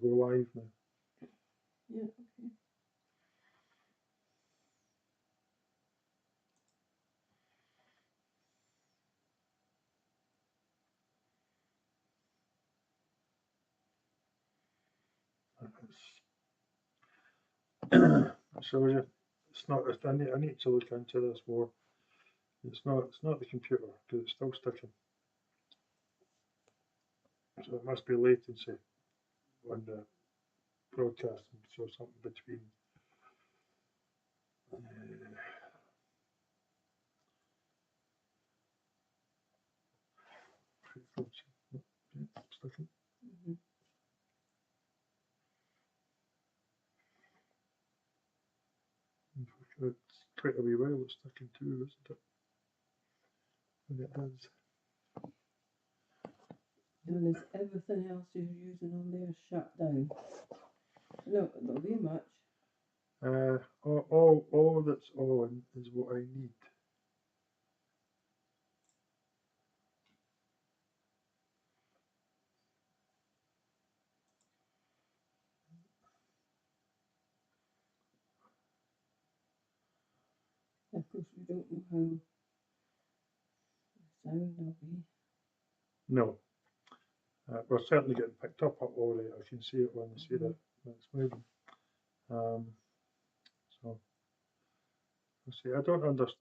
We'll go live now. Yeah, okay. So it's not. I need to look into this more. It's not the computer because it's still sticking. So it must be latency on the broadcasting. So something between. Frequency. Yeah, sticking. It's quite a wee while it's sticking too, isn't it? And it is. And is everything else you're using on there shut down? No, it'll be much. All that's on is what I need. Of course, we don't know how the sound will be. No. We're certainly getting picked up all right. I can see it when I see that it's moving. So, I see. I don't understand.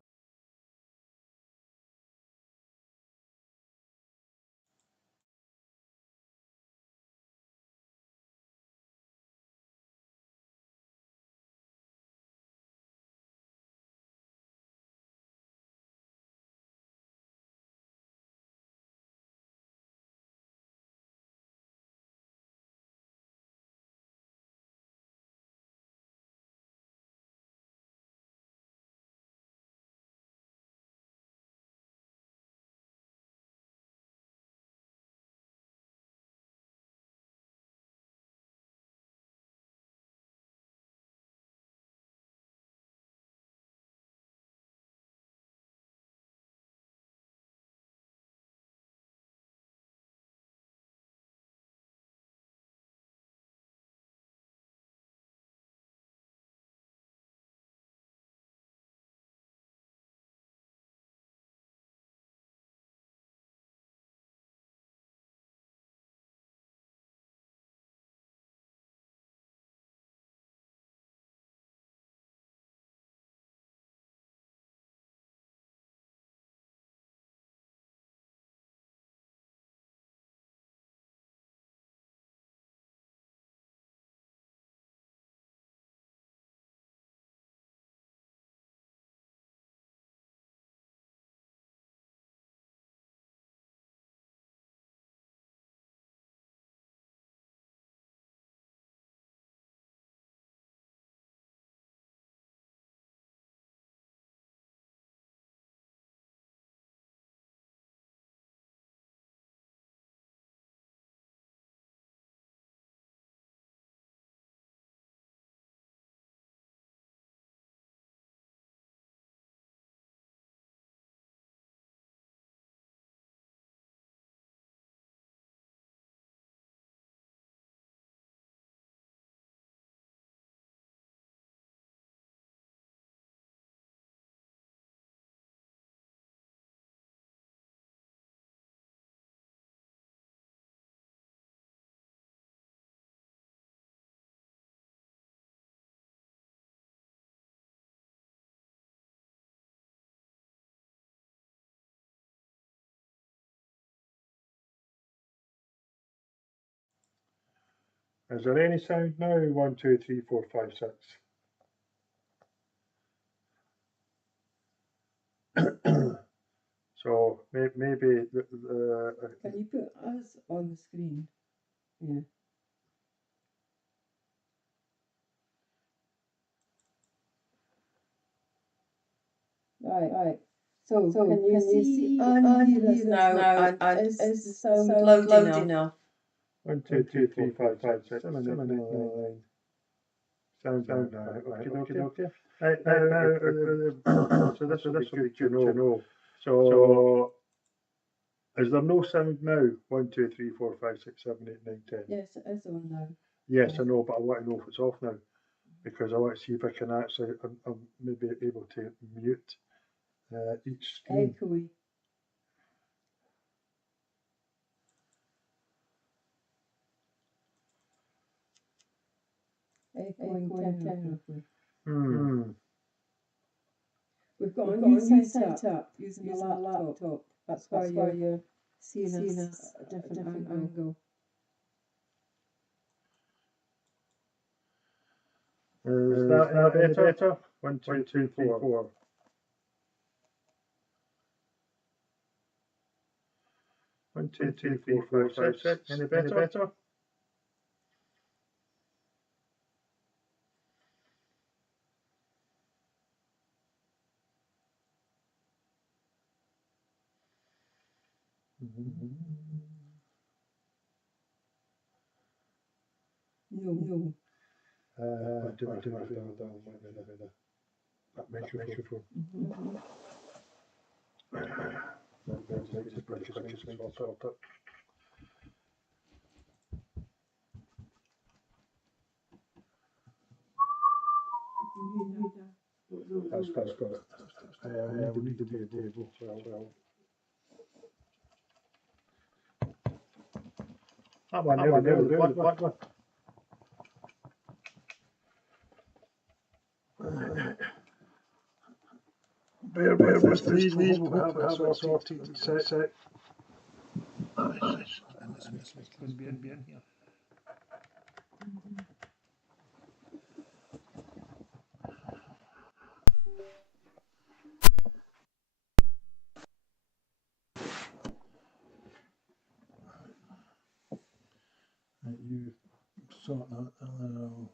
Is there any sound now? 1, 2, 3, 4, 5, 6. So maybe Can you put us on the screen? Yeah. Right. So can you see and hear us now? And is the sound loud enough? 1, 2, 3, 4, 5, 6, 7, 8, 9. Sound now. Okay. Right now, so this will be good to know. So, is there no sound now? 1, 2, 3, 4, 5, 6, 7, 8, 9, 10. Yes, it is on now. Yes, I know, but I want to know if it's off now because I want to see if I can actually, I'm maybe able to mute each screen. Echoey. Echoing territory. We've got a new setup using a laptop. That's why you're seeing us at a different angle. Is that any better? 1, 2, 3, 4. 1, 2, 3, 4, 5, 6. Any better? No. I do that microphone. That's got it. We need to be a table. That one there, the black one. Bear with us, please. We'll have it sorted in a sec. And this week's going to be in here. You sort that out.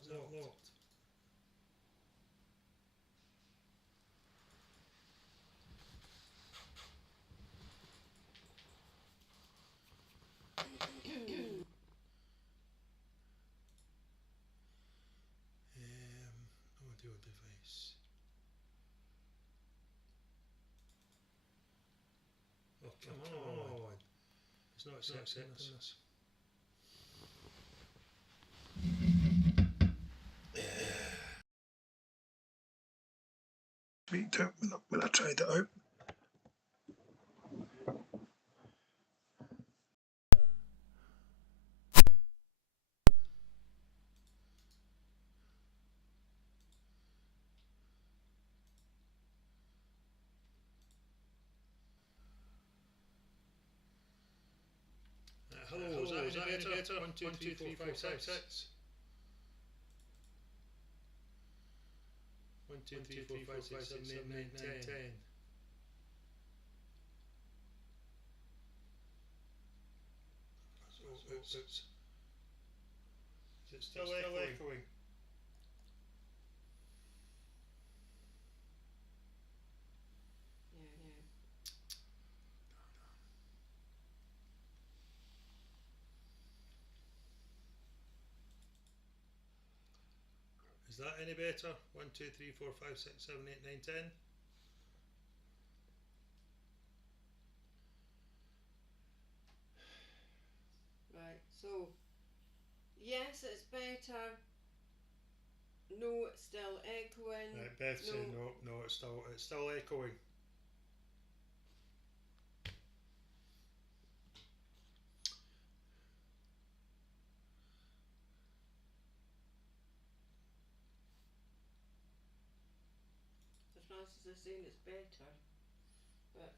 Is that locked? Audio device. Oh, come on. It's not accepting this. Speak to it when I tried it out. Hello, is that any better? 1, 2, 3, 4, 5, 6. 1, 2, 3, 4, 5, 6, 7, 8, 9, 10. Is it still echoing? Is that any better? 1, 2, 3, 4, 5, 6, 7, 8, 9, 10. Right, so yes, it's better. No, it's still echoing. Right, Beth saying no, it's still echoing. So Francis is saying it's better, but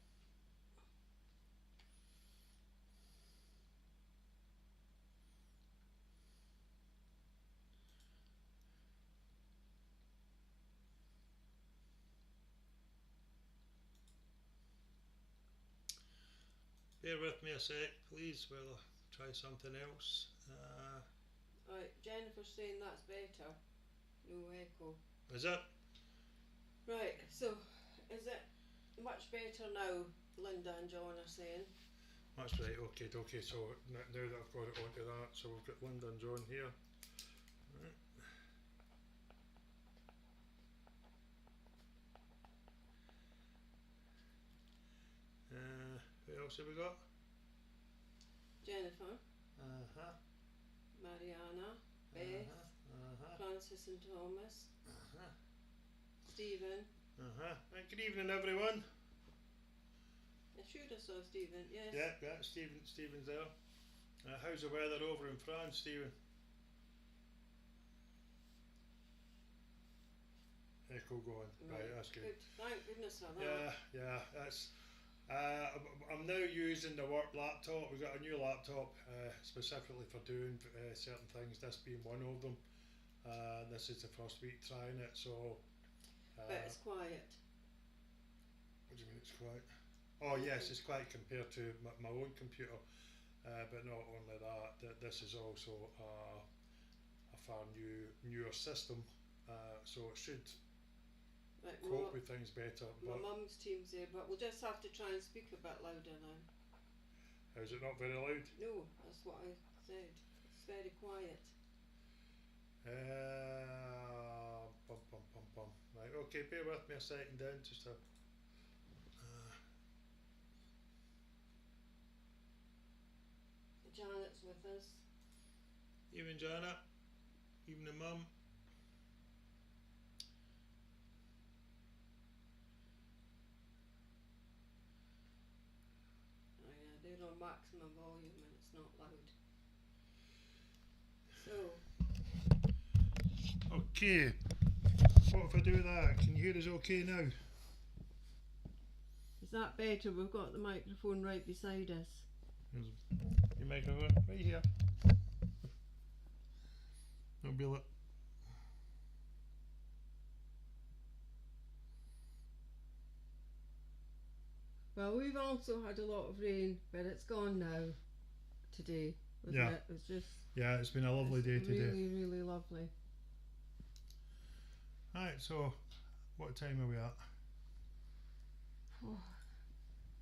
Bear with me a sec, please, while I try something else. right, Jennifer's saying that's better. No echo. Is it? Right, so is it much better now? Linda and John are saying. That's right, okay, so now that I've got it onto that, so we've got Linda and John here. Right. Who else have we got? Jennifer, Uh-huh. Mariana, Beth, Francis and Thomas, Stephen. Right, good evening, everyone. I should have saw Stephen, yes. Yeah, Stephen's there. How's the weather over in France, Stephen? Echo going. Right, that's good. Thank goodness for that. Yeah, that's. I'm now using the work laptop. We've got a new laptop specifically for doing certain things, this being one of them. This is the first week trying it, so... but it's quiet. What do you mean it's quiet? Oh yes, it's quiet compared to my own computer, but not only that, this is also a far newer system, so it should cope with things better. My mum's team's there, but we'll just have to try and speak a bit louder now. Is it not very loud? No, that's what I said. It's very quiet. Right, okay, bear with me a second then, just a... Janet's with us. Evening, Janet. Evening, Mum. Oh yeah, they're on maximum volume and it's not loud. So. Okay. What if I do that? Can you hear us okay now? Is that better? We've got the microphone right beside us. Here's your microphone right here. It'll be like... Well, we've also had a lot of rain, but it's gone now today, wasn't it? It was just... Yeah, it's been a lovely day today. Really, really lovely. Right, so what time are we at? Oh.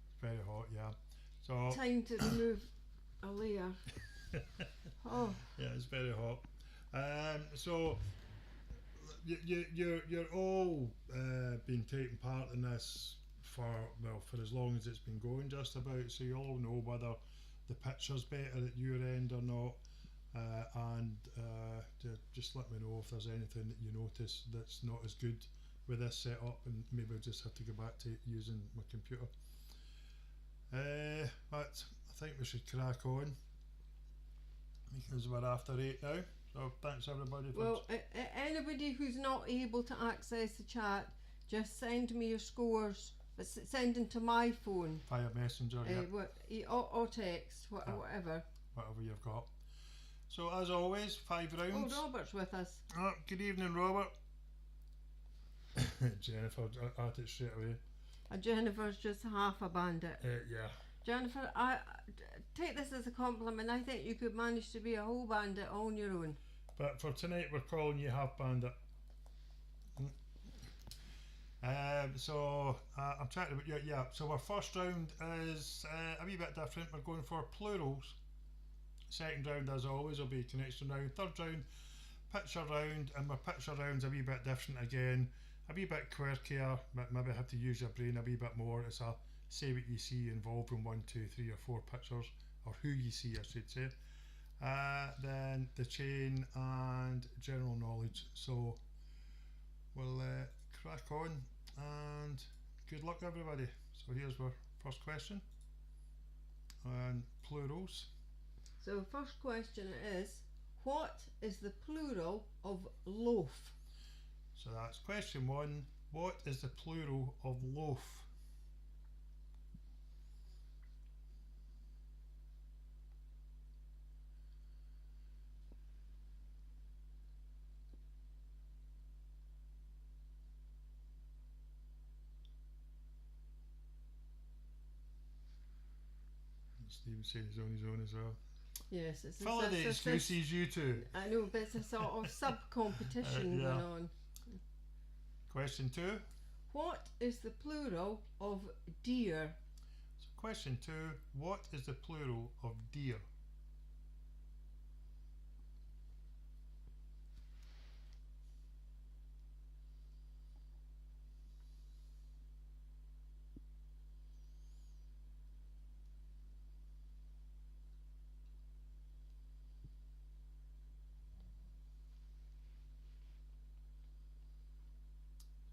It's very hot, yeah. So time to remove a layer. Oh. Yeah, it's very hot. So you're all been taking part in this for as long as it's been going, just about. So you all know whether the picture's better at your end or not. And just let me know if there's anything that you notice that's not as good with this setup, and maybe I'll just have to go back to using my computer. But I think we should crack on because we're after 8 now. So thanks everybody for... Well, anybody who's not able to access the chat, just send me your scores, but send them to my phone. Via Messenger, or text, whatever. Whatever you've got. So as always, 5 rounds. Oh, Robert's with us. Oh, good evening, Robert. Jennifer at it straight away. Jennifer's just half a bandit. Yeah. Jennifer, I take this as a compliment. I think you could manage to be a whole bandit on your own. But for tonight, we're calling you half bandit. So I'm chatting about you. Yeah. So our first round is a wee bit different. We're going for plurals. Second round, as always, will be connection round. Third round, picture round, and my picture round's a wee bit different again. A wee bit quirkier, but maybe I have to use your brain a wee bit more. It's a say what you see involved in 1, 2, 3 or 4 pictures, or who you see, I should say. Then the chain and general knowledge. So we'll crack on, and good luck everybody. So here's our first question, and plurals. So first question is, what is the plural of loaf? So that's question 1. What is the plural of loaf? Stephen said he's on his own as well. Yes, it's Follow the excuses, you two. I know, but it's a sort of sub-competition Yeah. going on. Question 2. What is the plural of deer? So question 2. What is the plural of deer?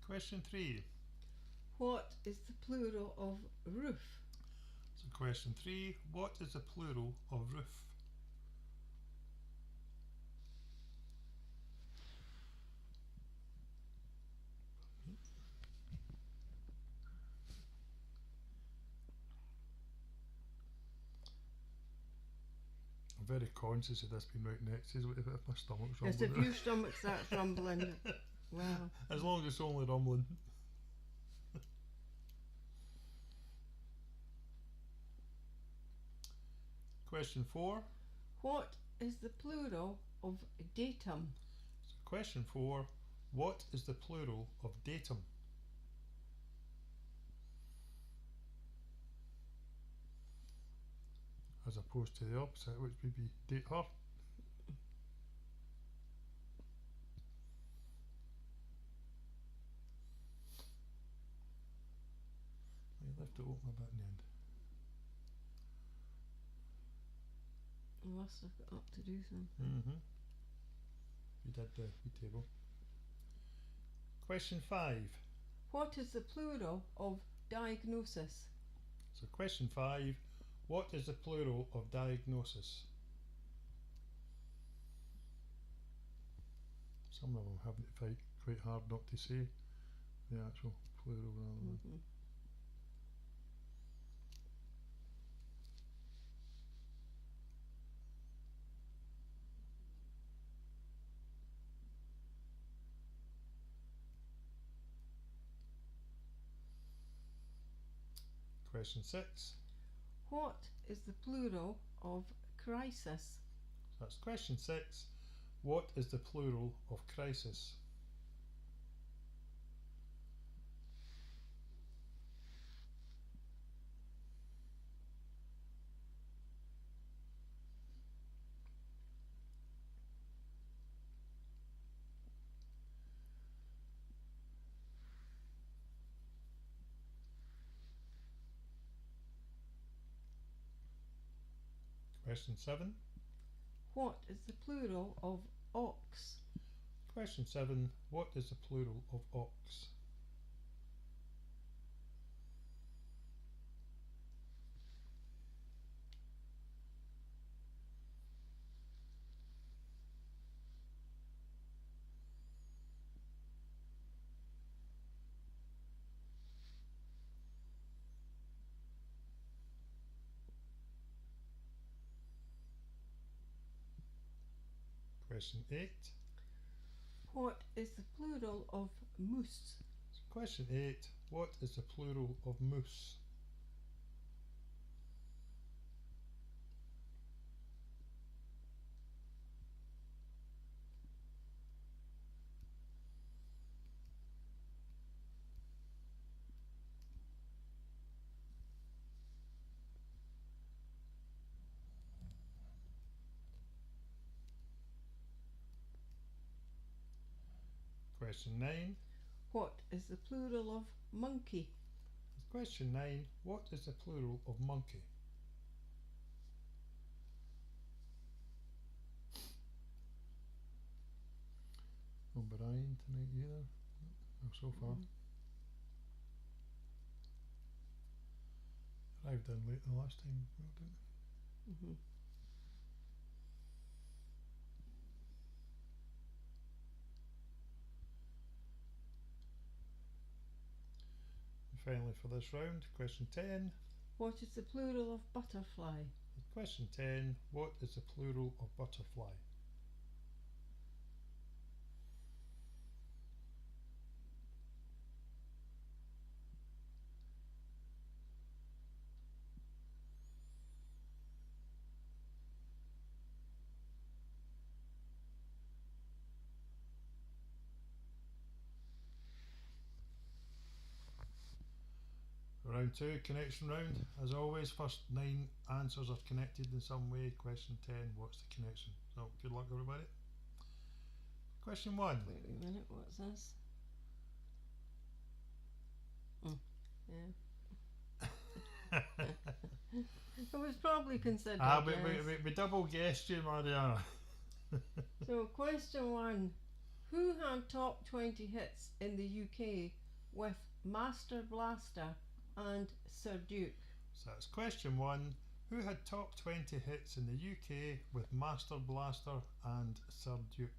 Question 3. What is the plural of roof? So question 3. What is the plural of roof? I'm very conscious of this being right next to us. If my stomach's Yes, rumbling. if your stomach starts rumbling, well, As long as it's only rumbling. Question 4. what is the plural of datum? So question 4. What is the plural of datum? As opposed to the opposite, which would be date her. I left it open a bit in the end. Unless I've got up to do something. You did the table. Question 5. What is the plural of diagnosis? So question 5. What is the plural of diagnosis? Some of them having to fight quite hard not to say the actual plural rather than. Question 6. What is the plural of crisis? So that's question 6. What is the plural of crisis? Question 7. What is the plural of ox? Question 7. What is the plural of ox? Question 8. What is the plural of moose? So question 8. What is the plural of moose? Question 9. What is the plural of monkey? Question 9. What is the plural of monkey? No Brian tonight either. Well, so far. Arrived in late the last time, well, didn't Mm-hmm. And finally for this round, question 10. What is the plural of butterfly? Question 10. What is the plural of butterfly? Round 2, connection round. As always, first 9 answers are connected in some way. Question 10, what's the connection? So, good luck everybody. Question 1. Wait a minute, what's this? Yeah. It was probably considered. We double guessed you, Mariana. So, question 1. Who had top 20 hits in the UK with Master Blaster and Sir Duke? So that's question 1. Who had top 20 hits in the UK with Master Blaster and Sir Duke?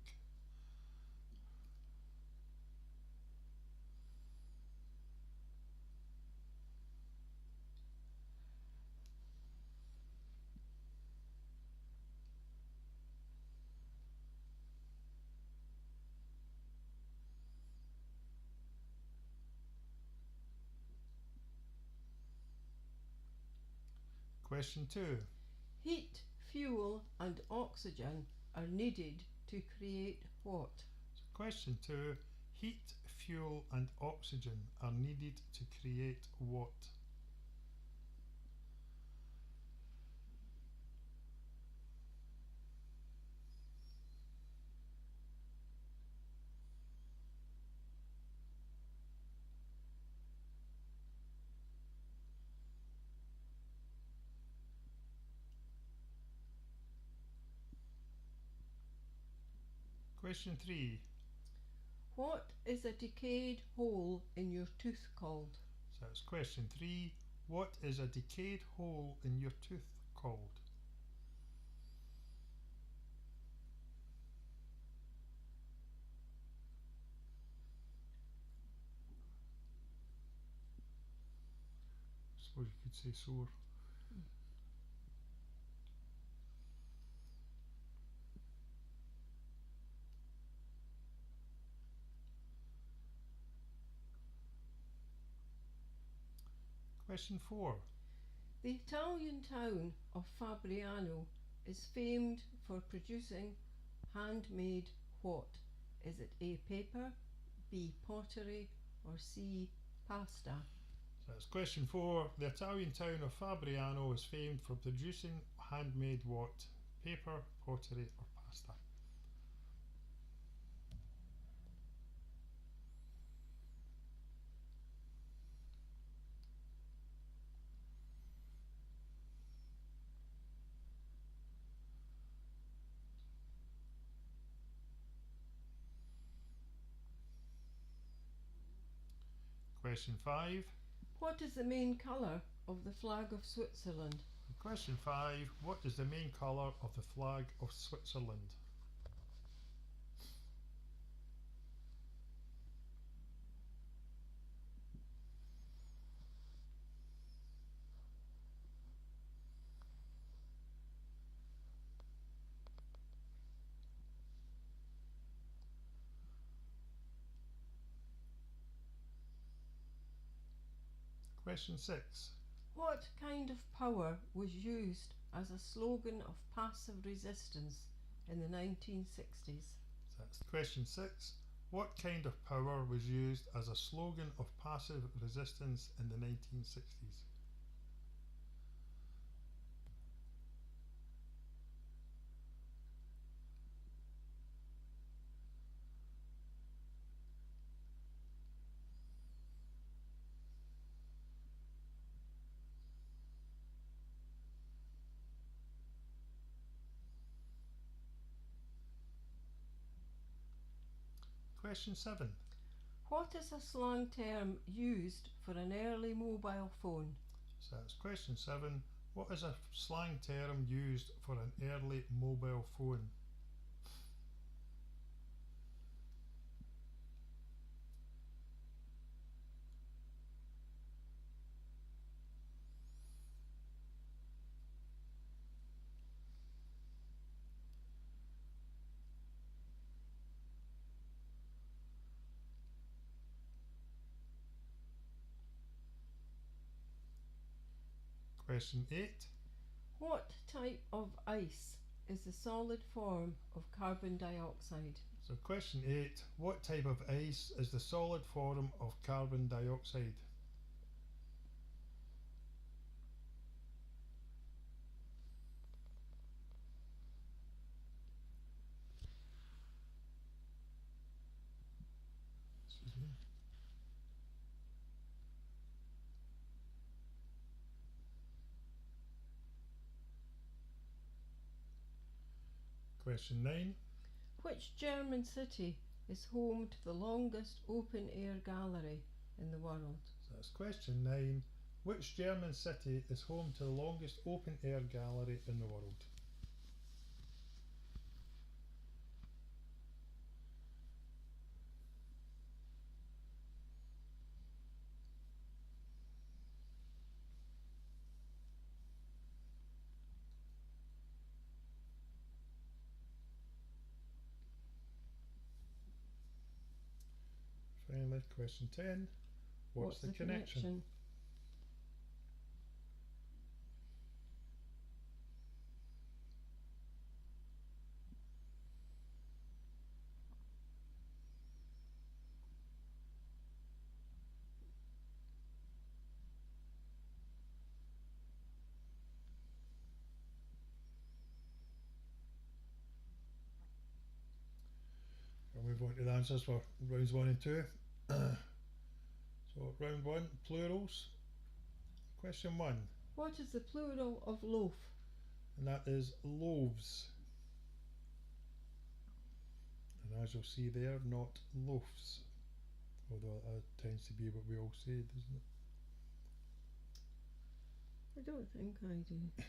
Question 2. Heat, fuel, and oxygen are needed to create what? So question 2. Heat, fuel, and oxygen are needed to create what? Question 3. What is a decayed hole in your tooth called? So that's question 3. What is a decayed hole in your tooth called? I suppose you could say sore. Question 4. The Italian town of Fabriano is famed for producing handmade what? Is it A. paper, B. pottery, or C. pasta? So that's question 4. The Italian town of Fabriano is famed for producing handmade what? Paper, pottery, or pasta? Question 5. What is the main colour of the flag of Switzerland? Question 5. What is the main colour of the flag of Switzerland? Question 6. What kind of power was used as a slogan of passive resistance in the 1960s? So that's question 6. What kind of power was used as a slogan of passive resistance in the 1960s? Question 7. What is a slang term used for an early mobile phone? So that's question 7. What is a slang term used for an early mobile phone? Question 8. What type of ice is the solid form of carbon dioxide? So question 8. What type of ice is the solid form of carbon dioxide? Excuse me. Question 9. Which German city is home to the longest open air gallery in the world? So that's question 9. Which German city is home to the longest open air gallery in the world? Finally, question 10. What's the connection? We'll move on to the answers for rounds 1 and 2. So round 1, plurals. Question 1, What is the plural of loaf? and that is loaves. And as you'll see there, not loafs. Although that tends to be what we all say, doesn't it? I don't think I do.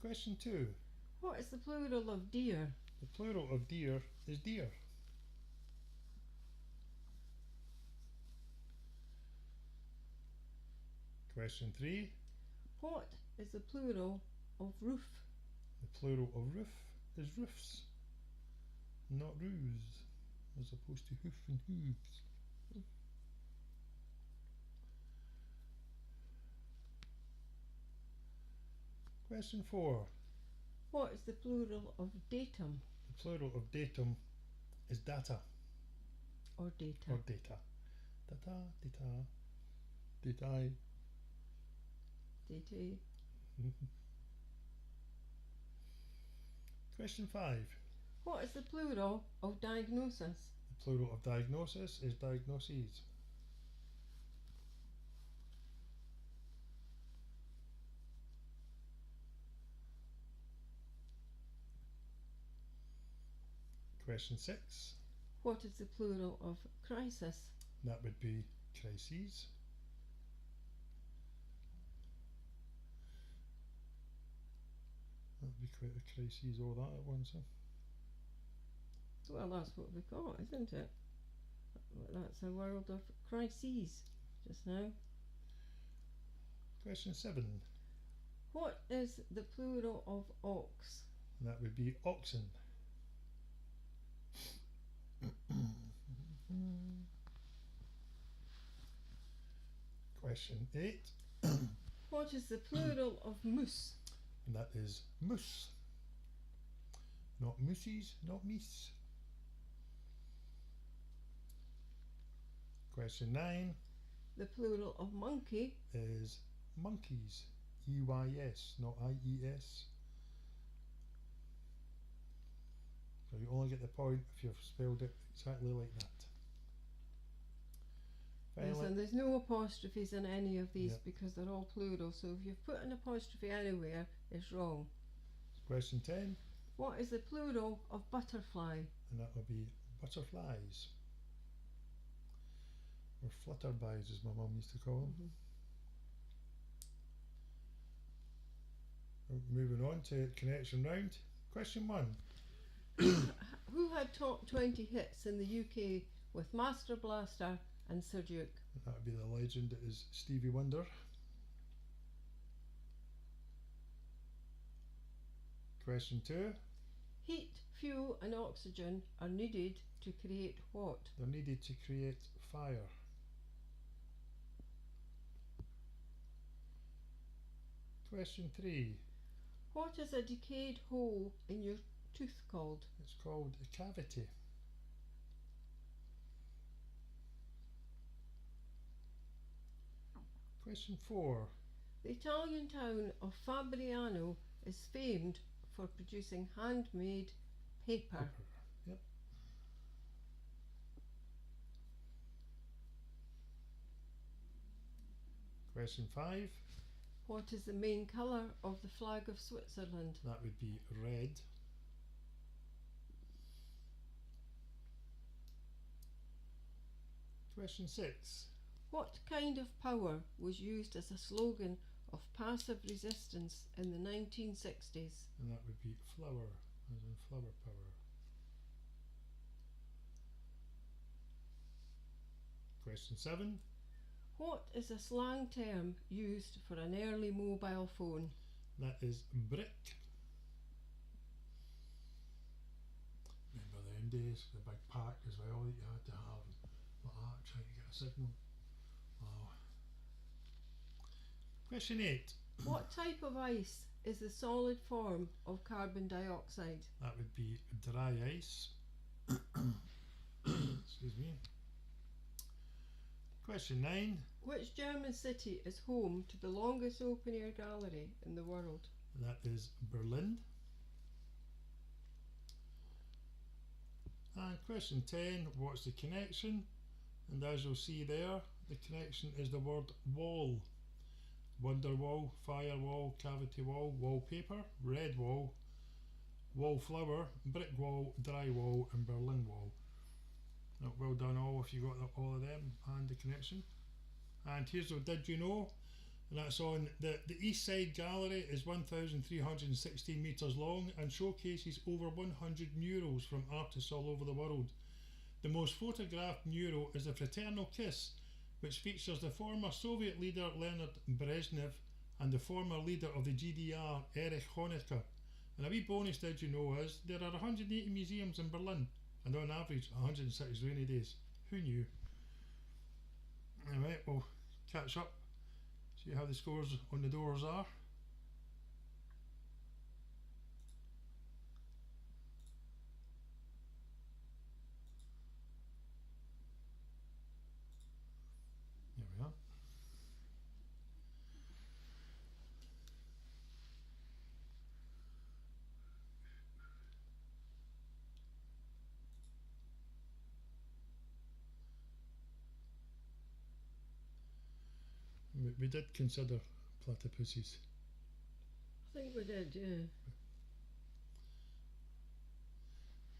Question 2, What is the plural of deer? the plural of deer is deer. Question 3, What is the plural of roof? the plural of roof is roofs, not roofs, as opposed to hoof and hooves. Question 4, What is the plural of datum the plural of datum is data or data? or data. Data, data, data. Data. Question 5, What is the plural of diagnosis? the plural of diagnosis is diagnoses. Question 6, What is the plural of crisis? that would be crises. That would be quite a crisis, all that at once. Well, that's what we got, isn't it? That's a world of crises just now. Question 7, What is the plural of ox? that would be oxen. Question 8, What is the plural of moose? and that is moose. Not moosies, not meese. Question 9 The plural of monkey is monkeys. EYS, not IES. So you only get the point if you've spelled it exactly like that. Yes, Finally, and there's no apostrophes in any of these Yep. because they're all plural, so if you've put an apostrophe anywhere, it's wrong. question 10, What is the plural of butterfly? and that will be butterflies, or flutterbys as my mum used to call them. Moving on to connection round. Question 1. Who had top 20 hits in the UK with Master Blaster and Sir Duke? That would be the legend that is Stevie Wonder. Question 2. Heat, fuel and oxygen are needed to create what? They're needed to create fire. Question 3. What is a decayed hole in your tooth called? It's called a cavity. Question 4. The Italian town of Fabriano is famed for producing handmade paper. Yep. Question 5. What is the main colour of the flag of Switzerland? That would be red. Question 6. What kind of power was used as a slogan of passive resistance in the 1960s? And that would be flower, as in flower power. Question 7. What is a slang term used for an early mobile phone? That is brick. Remember them days, the big pack as well that you had to have, like that, trying to get a signal. Wow. Question 8. What type of ice is the solid form of carbon dioxide? That would be dry ice. Excuse me. Question 9. Which German city is home to the longest open air gallery in the world? That is Berlin. And question 10. What's the connection? And as you'll see there, the connection is the word wall. Wonder wall, firewall, cavity wall, wallpaper, red wall, wallflower, brick wall, dry wall and Berlin wall. Well done all if you got all of them and the connection. And here's what did you know, and that's on the East Side Gallery is 1,316 metres long and showcases over 100 murals from artists all over the world. The most photographed mural is the Fraternal Kiss, which features the former Soviet leader Leonid Brezhnev and the former leader of the GDR Erich Honecker. And a wee bonus did you know is there are 180 museums in Berlin, and on average 106 rainy days. Who knew? Alright, we'll catch up, see how the scores on the doors are. There we are. We did consider platypuses. I think we did, yeah.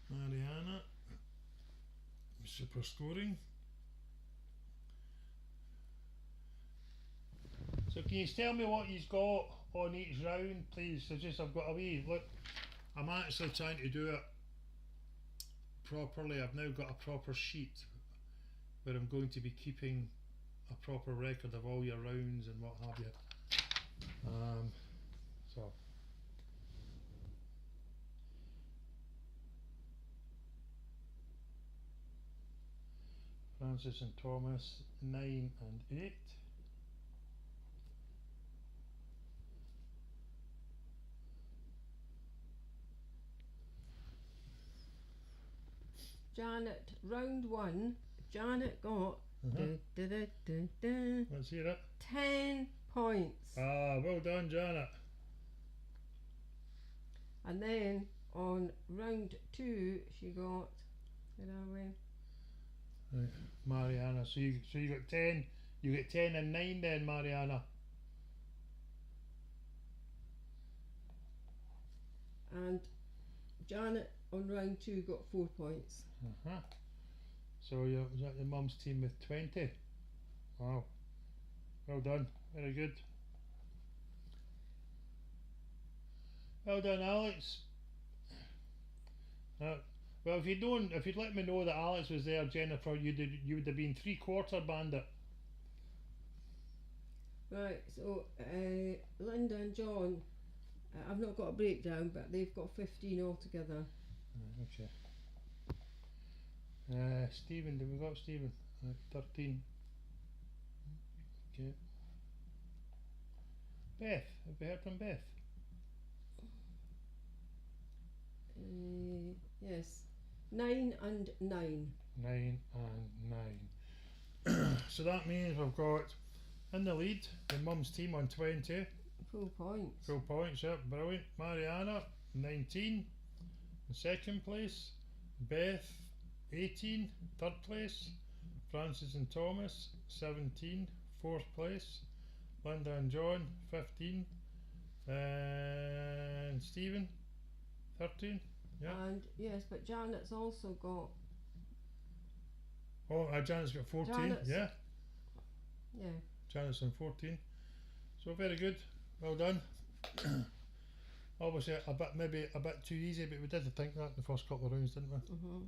Mariana, super scoring. So can you tell me what you've got on each round, please? So just I've got a wee look. I'm actually trying to do it properly. I've now got a proper sheet where I'm going to be keeping a proper record of all your rounds and what have you. So Francis and Thomas 9 and 8. Janet, round 1, Janet got Let's hear it. 10 points. Ah, well done, Janet. And then on round 2, she got, where are we? Right, Mariana. So you got 10. You get 10 and 9 then, Mariana. And Janet on round 2 got 4 points. Uh-huh. So was that your mum's team with 20? Wow. Well done. Very good. Well done, Alex. Well, if you'd let me know that Alex was there, Jennifer, you would have been 3/4 bandit. Right, so Linda and John, I've not got a breakdown, but they've got 15 altogether. Okay. Stephen, did we got Stephen? 13. Okay. Beth, have we heard from Beth? Yes, 9 and 9. 9 and 9. So that means we've got in the lead the mum's team on 20. Full points. Full points, yep, brilliant. Mariana, 19. In second place. Beth, 18. Third place. Francis and Thomas, 17. Fourth place. Linda and John, 15. And Stephen, 13. Yeah. And yes, but Janet's also got. Oh, Janet's got 14. Janet's- Yeah. Yeah. Janet's on 14. So very good. Well done. Obviously maybe a bit too easy, but we did think that in the first couple of rounds, didn't we? Mhm.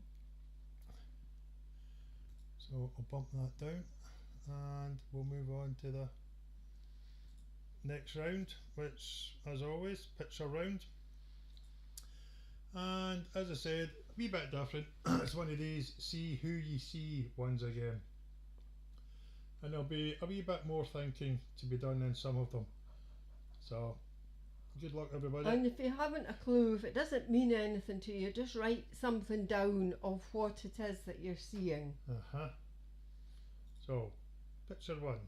So I'll bump that down and we'll move on to the next round, which as always, picture round. And as I said, a wee bit different. It's one of these see who you see ones again. And there'll be a wee bit more thinking to be done in some of them. So good luck everybody. And if you haven't a clue, if it doesn't mean anything to you, just write something down of what it is that you're seeing. Uh-huh. So, picture one.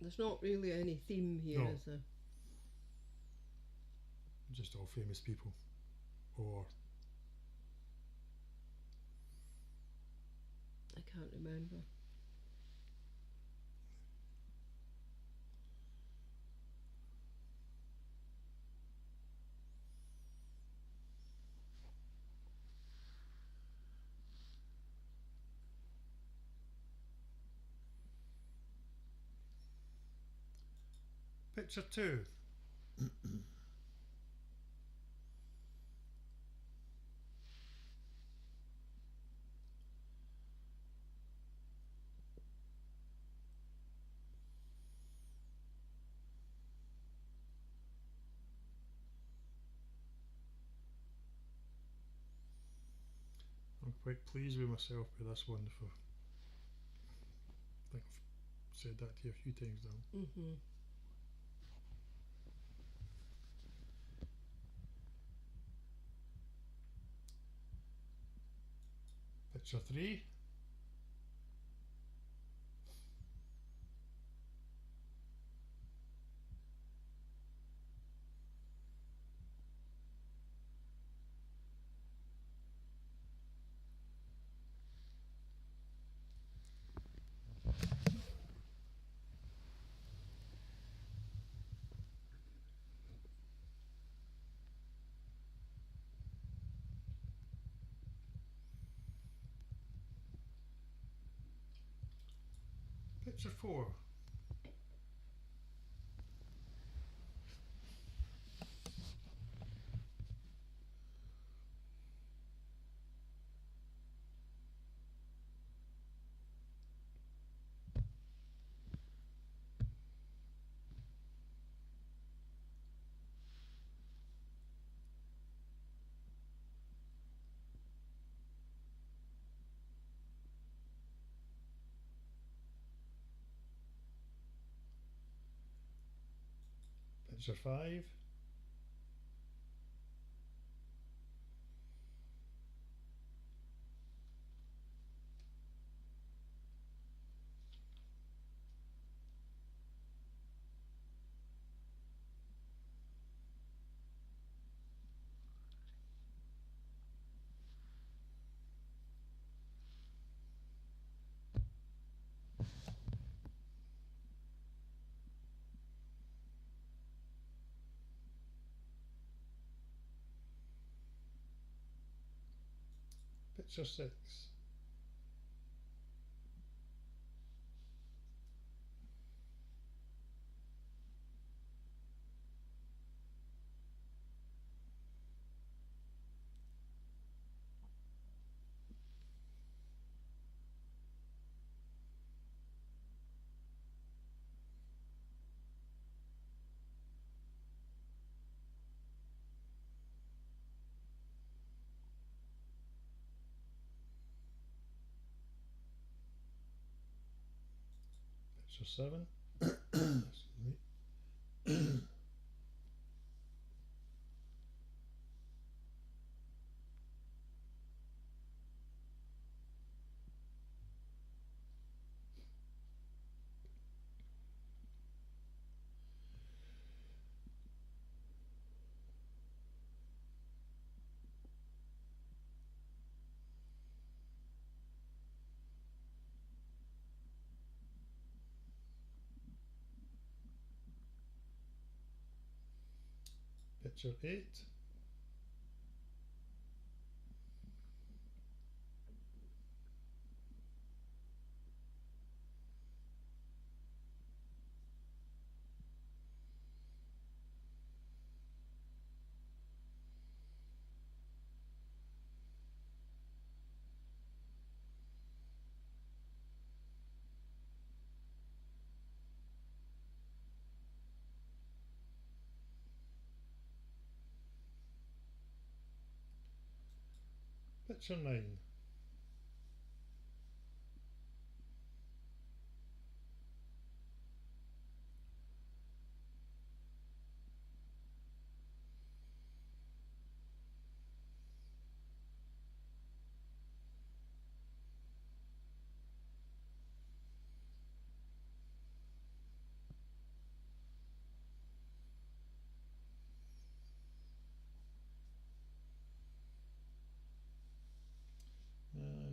There's not really any theme here, No. is there? Just all famous people. Or I can't remember. picture two. I'm quite pleased with myself with this one. I think I've said that to you a few times now. Mhm. Picture three. Picture four. Picture five. Picture 6. Picture 7. Excuse me. Picture 8. Picture 9.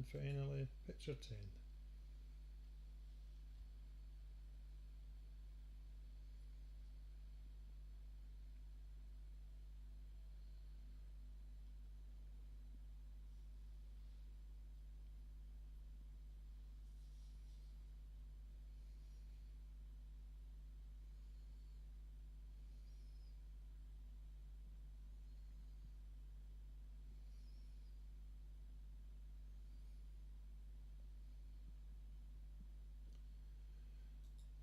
And finally, picture 10.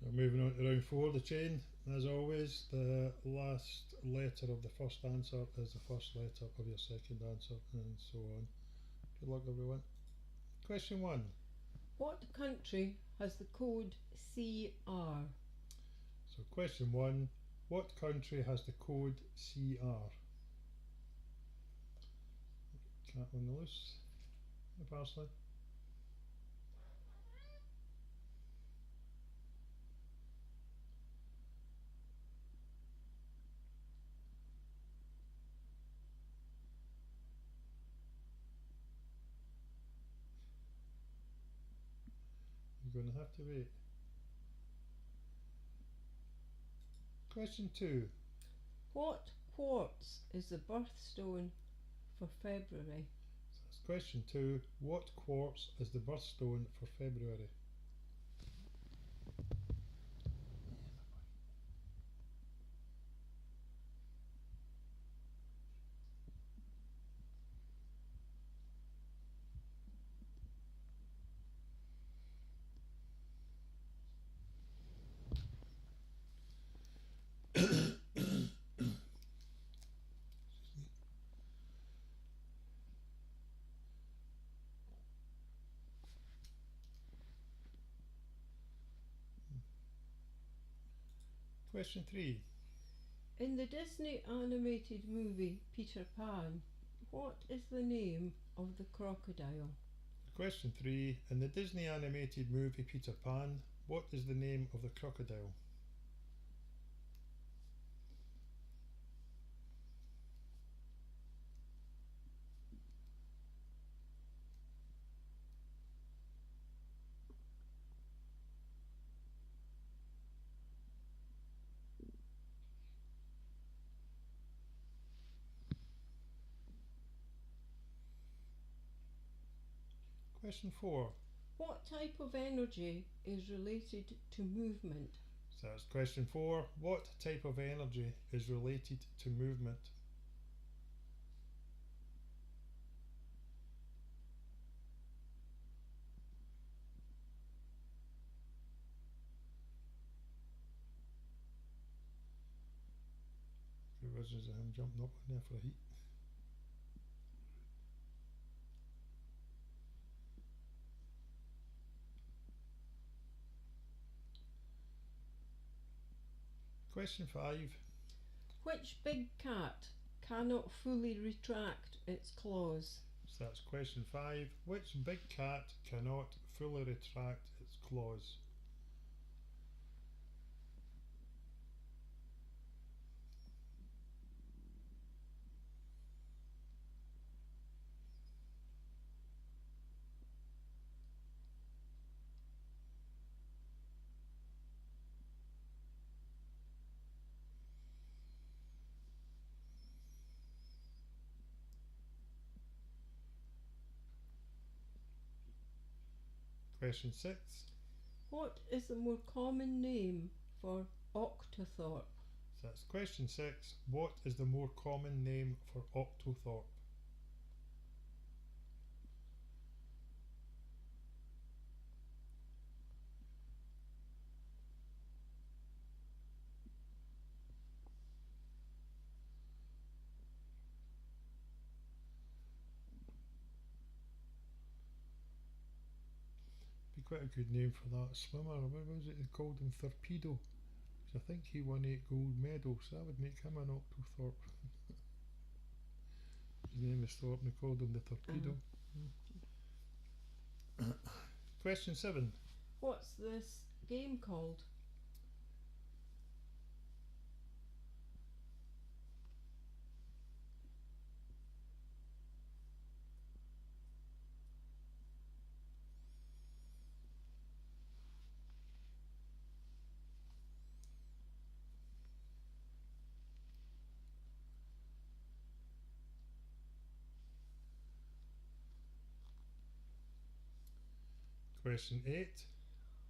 Now moving on to round 4, the chain. As always, the last letter of the first answer is the first letter of your second answer, and so on. Good luck, everyone. Question 1. What country has the code CR? So question 1. What country has the code CR? Cat on the loose. The parsley. You're going to have to wait. Question 2. What quartz is the birthstone for February? So that's question 2. What quartz is the birthstone for February? Question 3. In the Disney animated movie Peter Pan, what is the name of the crocodile? Question 3. In the Disney animated movie Peter Pan, what is the name of the crocodile? Question 4. What type of energy is related to movement? So that's question 4. What type of energy is related to movement? Few visions of him jumping up in there for a heat. Question 5. Which big cat cannot fully retract its claws? So that's question 5. Which big cat cannot fully retract its claws? Question 6. What is the more common name for octothorpe? So that's question 6. What is the more common name for octothorpe? Be quite a good name for that swimmer. What was it they called him? Torpedo. 'Cause I think he won 8 gold medals, so that would make him an octothorpe. His name is Thorpe and they called him the Torpedo. Question 7. What's this game called? Question 8.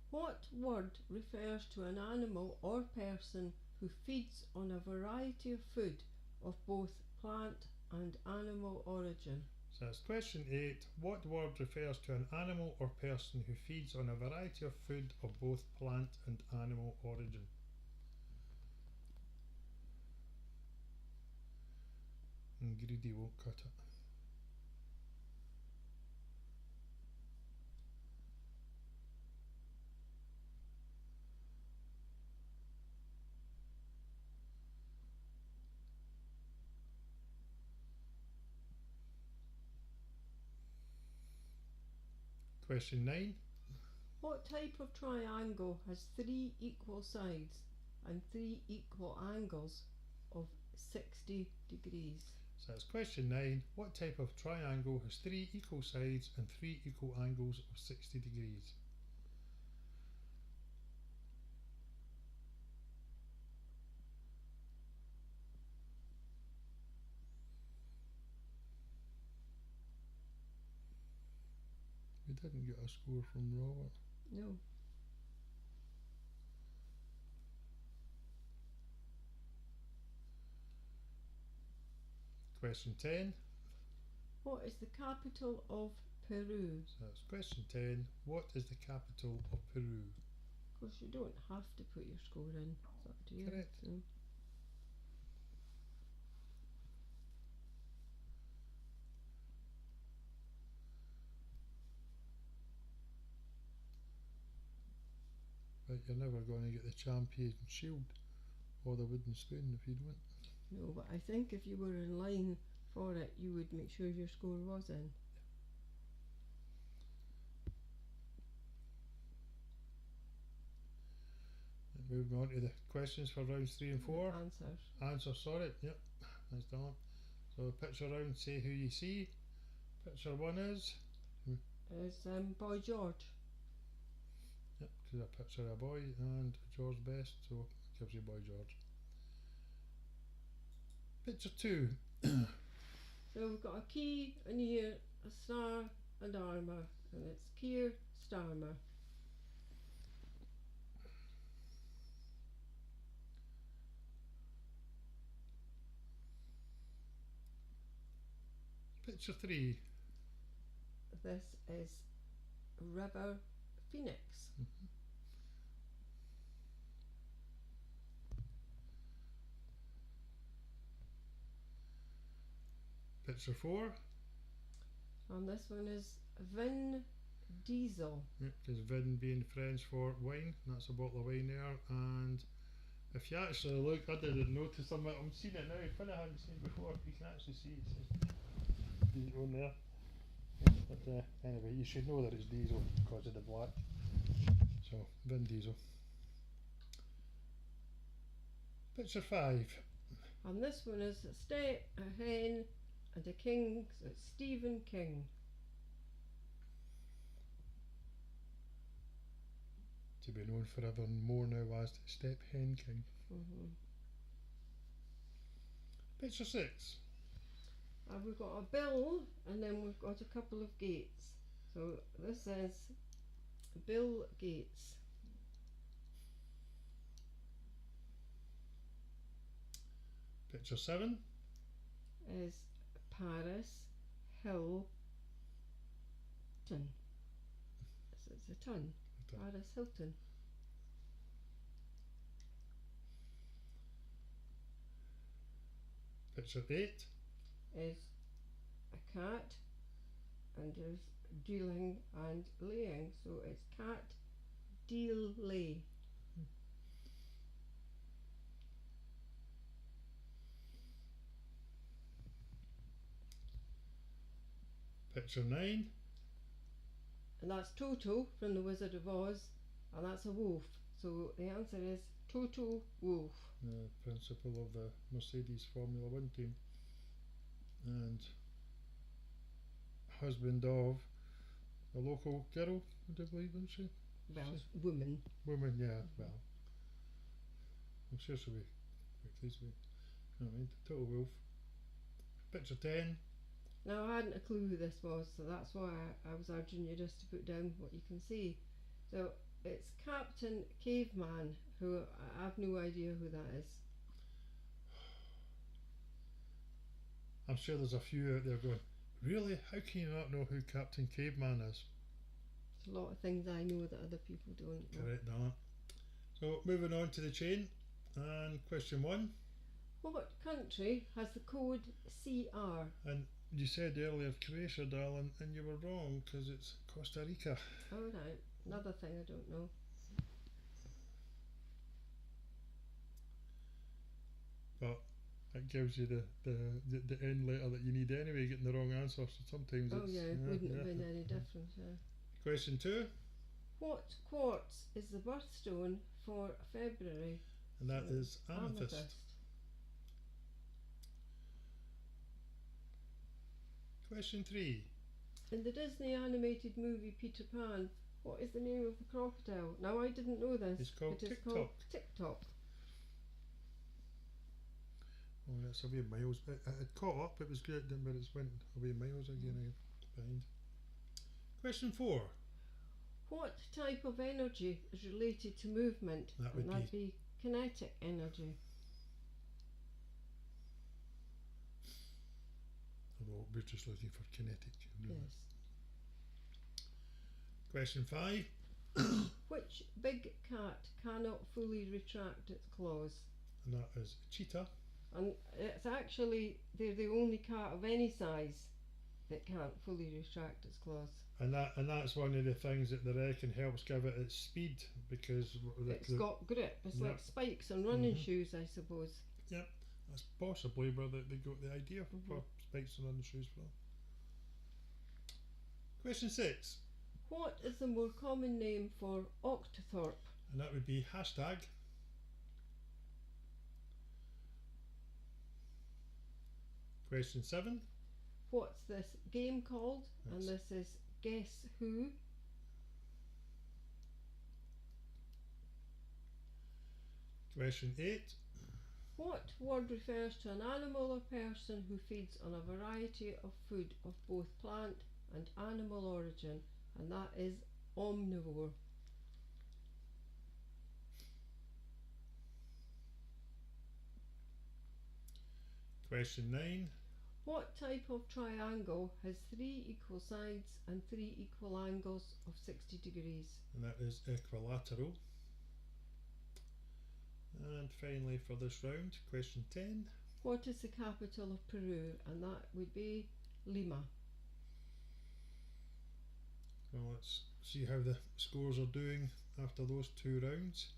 What word refers to an animal or person who feeds on a variety of food of both plant and animal origin? So that's question 8. What word refers to an animal or person who feeds on a variety of food of both plant and animal origin? And greedy won't cut it. Question 9. What type of triangle has 3 equal sides and 3 equal angles of 60 degrees? So that's question 9. What type of triangle has 3 equal sides and 3 equal angles of 60 degrees? We didn't get a score from Robert. No. Question 10. What is the capital of Peru? So that's question 10. What is the capital of Peru? Of course, you don't have to put your score in. It's up to you. Correct. So. But you're never going to get the champion shield or the wooden spoon if you don't. No, but I think if you were in line for it, you would make sure your score was in. Moving on to the questions for rounds 3 and 4. Answers. Answer, sorry. Yep, that's done. So picture round, say who you see. Picture 1 is? Is Boy George. Yep, because a picture of a boy and George Best, so it gives you Boy George. Picture 2. So we've got a key, an ear, a star, and armour, and it's Keir Starmer. Picture 3. This is River Phoenix. Picture 4. And this one is Vin Diesel. Because Vin being French for wine, that's a bottle of wine there. And if you actually look, I didn't notice them, I'm seeing it now, Finn I hadn't seen it before, you can actually see it says diesel on there. But anyway, you should know that it's diesel because of the black. So, Vin Diesel. Picture 5. And this one is a step, a hen, and a king. So it's Stephen King. To be known forever more now as Step Hen King. Picture 6. And we've got a bill, and then we've got a couple of gates. So this is Bill Gates. Picture 7. Is Paris Hilton. So it's a ton. Paris Hilton. Picture 8. Is a cat, and there's dealing and laying, so it's cat, deal, lay. Picture 9. And that's Toto from The Wizard of Oz, and that's a wolf. So the answer is Toto Wolf. The principal of the Mercedes Formula 1 team. And husband of a local girl, would I believe, isn't she? Well, woman. Woman, yeah, well. I'm sure she'll be quite pleased with it. Never mind, Total Wolf. Picture 10. Now I hadn't a clue who this was, so that's why I was urging you just to put down what you can see. So it's Captain Caveman, who I have no idea who that is. I'm sure there's a few out there going, really? How can you not know who Captain Caveman is? There's a lot of things I know that other people don't know. Correct that. So moving on to the chain, and question 1. What country has the code CR? And you said earlier Croatia, darling, and you were wrong because it's Costa Rica. Alright, another thing I don't know. But it gives you the end letter that you need anyway, getting the wrong answer. So sometimes Oh it's, yeah, it wouldn't have been any different. Question 2. What quartz is the birthstone for February? And that is amethyst. Question 3. In the Disney animated movie Peter Pan, what is the name of the crocodile? Now I didn't know this. It's called It is TikTok. called TikTok. Oh, that's away miles. It caught up, it was great, but it's went away miles again behind. Question 4. What type of energy is related to movement? That would That'd be kinetic energy. Although we're just looking for kinetic. Yes. Question 5. Which big cat cannot fully retract its claws? And that is cheetah. And it's actually, they're the only cat of any size that can't fully retract its claws. And that's one of the things that they reckon helps give it its speed, because It's got grip. It's like spikes on running shoes, I suppose. Yep, that's possibly where they got the idea for spikes on running shoes from. Question 6. What is the more common name for octothorpe? And that would be hashtag. Question 7. What's this game called? And this is Guess Who? Question 8. What word refers to an animal or person who feeds on a variety of food of both plant and animal origin and that is omnivore. Question 9. What type of triangle has 3 equal sides and 3 equal angles of 60 degrees? And that is equilateral. And finally for this round, question 10. What is the capital of Peru? And that would be Lima. Well, let's see how the scores are doing after those 2 rounds.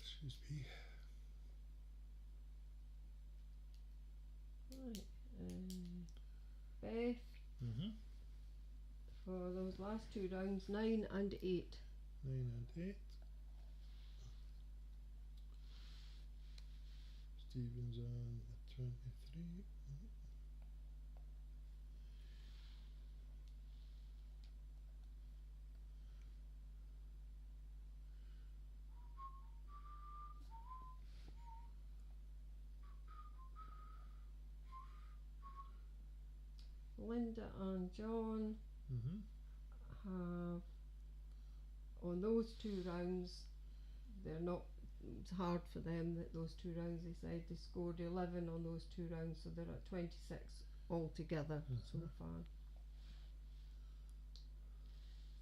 Excuse me. Right. Beth, Mm-hmm. for those last 2 rounds, 9 and 8. 9 and 8. Stephen's on 23. Linda and John Mm-hmm. have, on those 2 rounds, they're not, it's hard for them that those 2 rounds, they said they scored 11 on those 2 rounds, so they're at 26 altogether so far.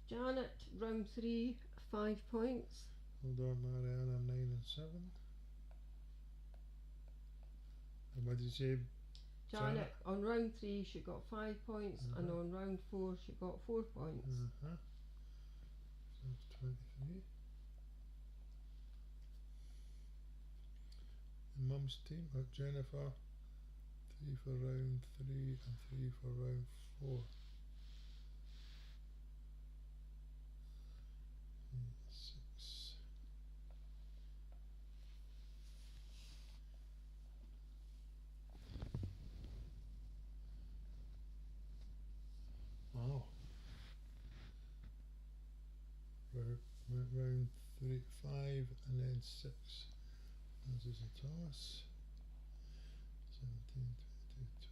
Janet, round 3, 5 points. Hold on, Mariana, 9 and 7. And what did you say? Janet, on round 3 she got 5 points, and on round 4 she got 4 points. So that's 23. And Mum's team got Jennifer 3 for round 3 and 3 for round 4. 6. Wow. Round 3, 5 and then 6. This is Thomas. 17,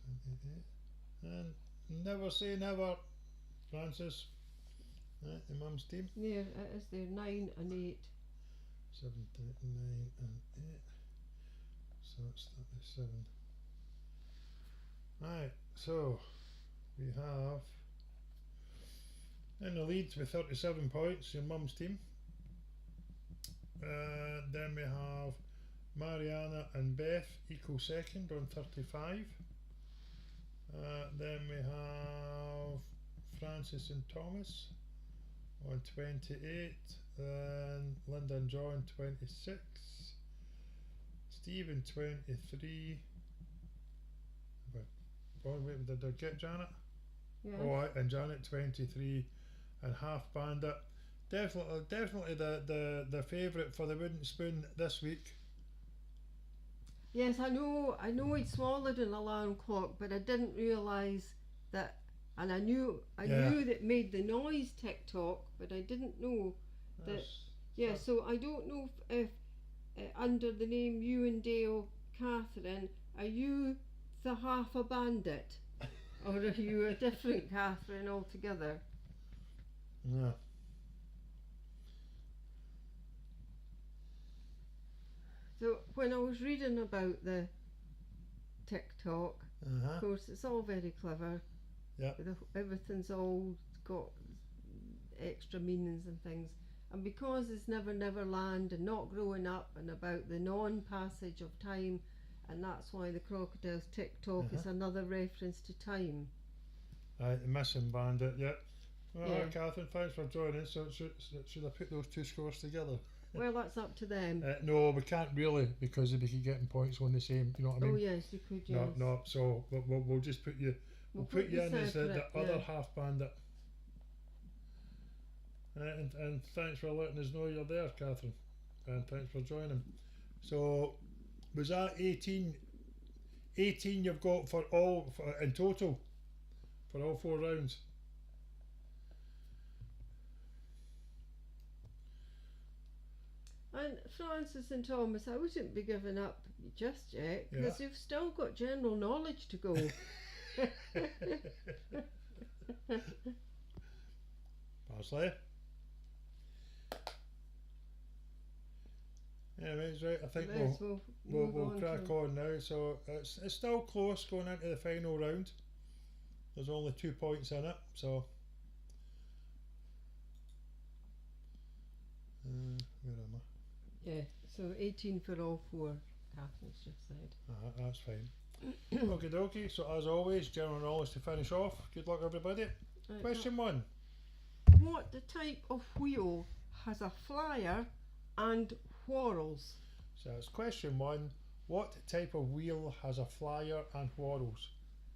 22, 28. And never say never, Francis. The Mum's team. There, it is there, 9 and 8. 7, 9 and 8. So it's 37. Right, so we have in the leads with 37 points, your Mum's team. Then we have Mariana and Beth equal second on 35. Then we have Francis and Thomas on 28. Then Linda and John 26. Stephen 23. Oh wait, did I get Janet? Yeah. Oh, and Janet 23, and Half Bandit. Definitely the favourite for the wooden spoon this week. Yes, I know he'd swallowed an alarm clock, but I didn't realise that, and I knew that it made the noise tick-tock, but I didn't know that. Yeah, so I don't know if under the name you and Dale Catherine, are you the half a bandit, or are you a different Catherine altogether? Yeah. So when I was reading about the TikTok, of course it's all very clever. Yeah. Everything's all got extra meanings and things. And because it's Never Never Land and not growing up and about the non-passage of time, and that's why the crocodile's TikTok is another reference to time. The missing bandit, yeah. Well, Yeah. Catherine, thanks for joining. So should I put those 2 scores together? Well, that's up to them. No, we can't really, because we could get points on the same. You know what I mean? Oh yes, you could. Yes. No, no. So we'll just put you. We'll put you in as the separate, other yeah. half bandit. And thanks for letting us know you're there, Catherine. And thanks for joining. So, was that 18 you've got for all, in total, for all 4 rounds? And Francis and Thomas, I wouldn't be giving up just yet, because you've still got general knowledge to go. Parsley. Anyways, right, I think we'll crack on now. So it's still close going into the final round. There's only 2 points in it, so where am I? Yeah, so 18 for all 4, Catherine's just said. That's fine. Okie dokie, so as always, general knowledge to finish off. Good luck everybody. Right, Question 1. What type of wheel has a flyer and whorls? So that's question 1. What type of wheel has a flyer and whorls?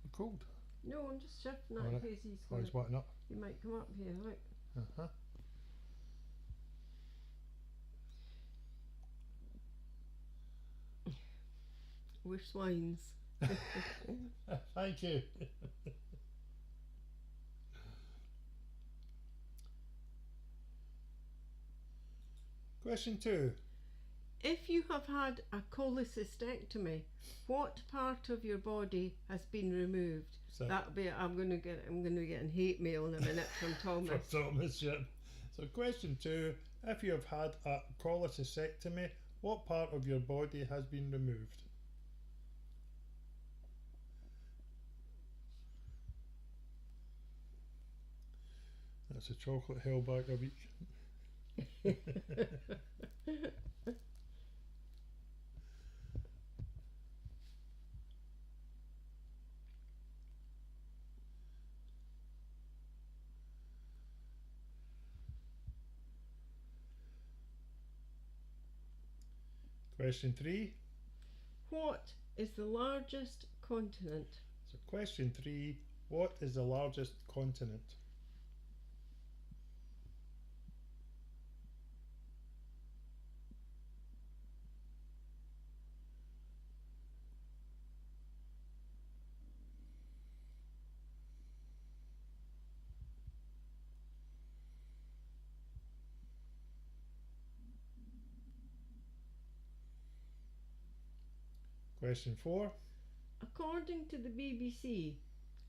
You cold? No, I'm just shifting that Alright. in case he's Oh, going he's wetting up. he might come up here, look. We're swines. Thank you. Question 2. If you have had a cholecystectomy, what part of your body has been removed? So That'll be. I'm gonna get hate mail in a minute from Thomas. for Thomas, yeah. So question 2. If you have had a cholecystectomy, what part of your body has been removed? That's a chocolate held back a week. Question 3. What is the largest continent? So question 3. What is the largest continent? Question 4. According to the BBC,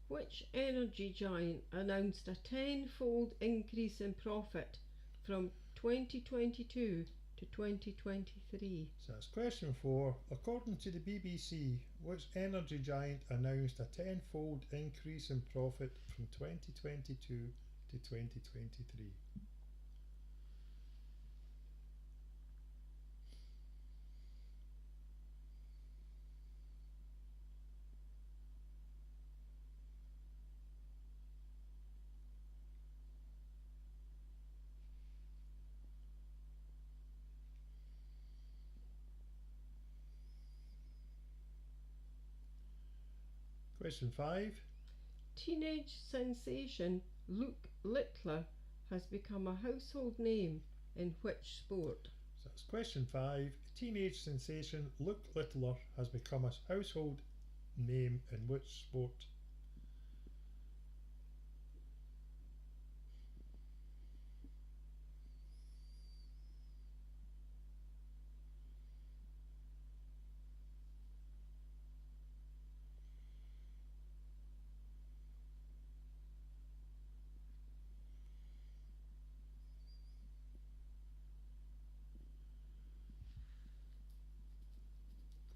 which energy giant announced a tenfold increase in profit from 2022 to 2023? So that's question 4. According to the BBC, which energy giant announced a tenfold increase in profit from 2022 to 2023? Question 5. Teenage sensation Luke Littler has become a household name in which sport? So that's question 5. Teenage sensation Luke Littler has become a household name in which sport?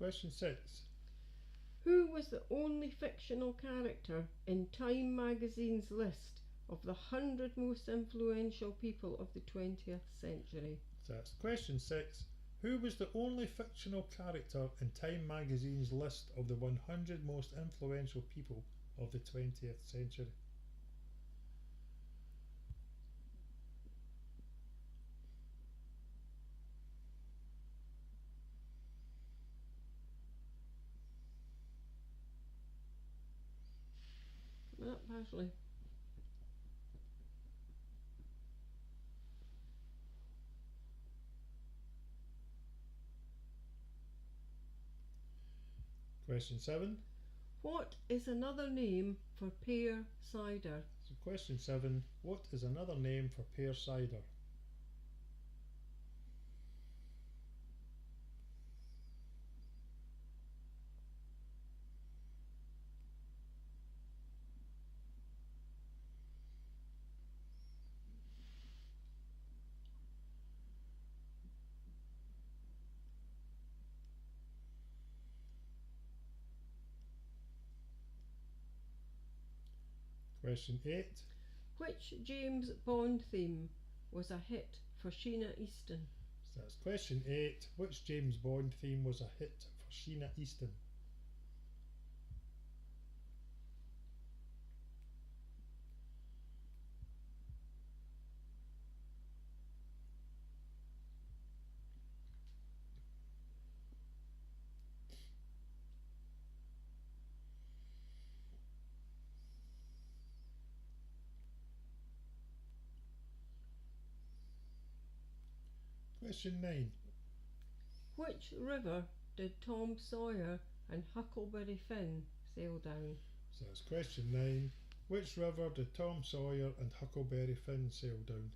Question 6. Who was the only fictional character in Time magazine's list of the 100 most influential people of the 20th century? So that's question 6. Who was the only fictional character in Time magazine's list of the 100 most influential people of the 20th century? Ashley. Question 7. What is another name for pear cider? So question 7. What is another name for pear cider? Question 8. Which James Bond theme was a hit for Sheena Easton? So that's question 8. Which James Bond theme was a hit for Sheena Easton? Question 9. Which river did Tom Sawyer and Huckleberry Finn sail down? So that's question 9. Which river did Tom Sawyer and Huckleberry Finn sail down?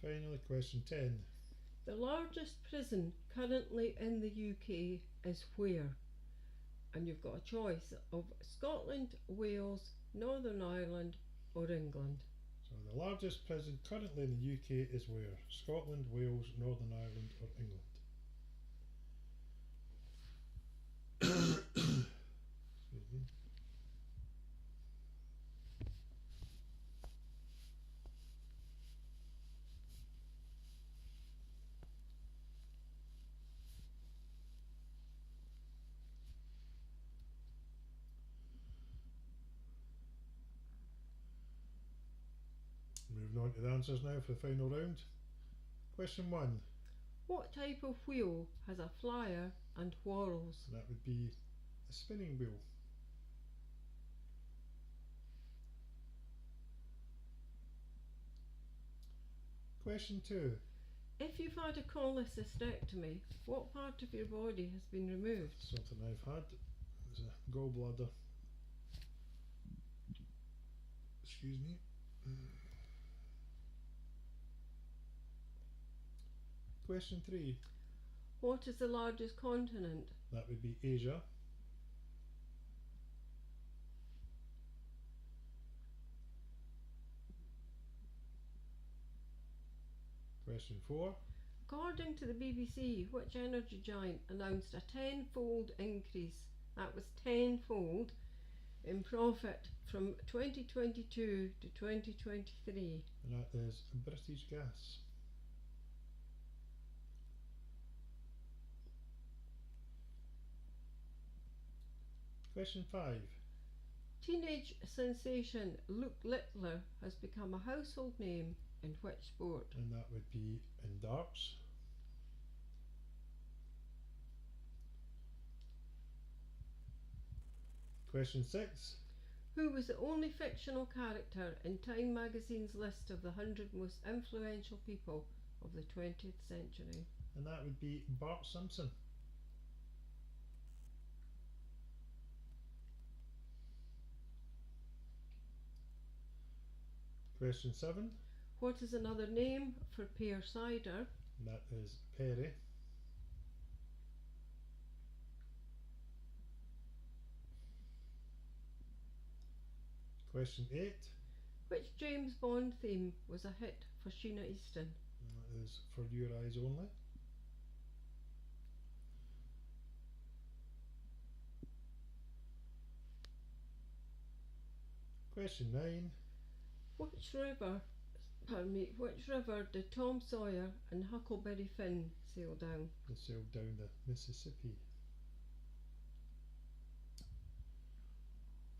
Finally, question 10. The largest prison currently in the UK is where? And you've got a choice of Scotland, Wales, Northern Ireland or England. So the largest prison currently in the UK is where? Scotland, Wales, Northern Ireland or England? Excuse me. Moving on to the answers now for the final round. Question 1. What type of wheel has a flyer and whorls? That would be a spinning wheel. Question 2. If you've had a cholecystectomy, what part of your body has been removed? Something I've had is a gallbladder. Excuse me. Question 3. What is the largest continent? That would be Asia. Question 4. According to the BBC, which energy giant announced a tenfold increase, that was tenfold, in profit from 2022 to 2023? And that is British Gas. Question 5. Teenage sensation Luke Littler has become a household name in which sport? And that would be in darts. Question 6. Who was the only fictional character in Time magazine's list of the 100 most influential people of the 20th century? And that would be Bart Simpson. Question 7. What is another name for pear cider? And that is Perry. Question 8. Which James Bond theme was a hit for Sheena Easton? And that is For Your Eyes Only. Question 9. Which river Pardon me, which river did Tom Sawyer and Huckleberry Finn sail down? They sailed down the Mississippi.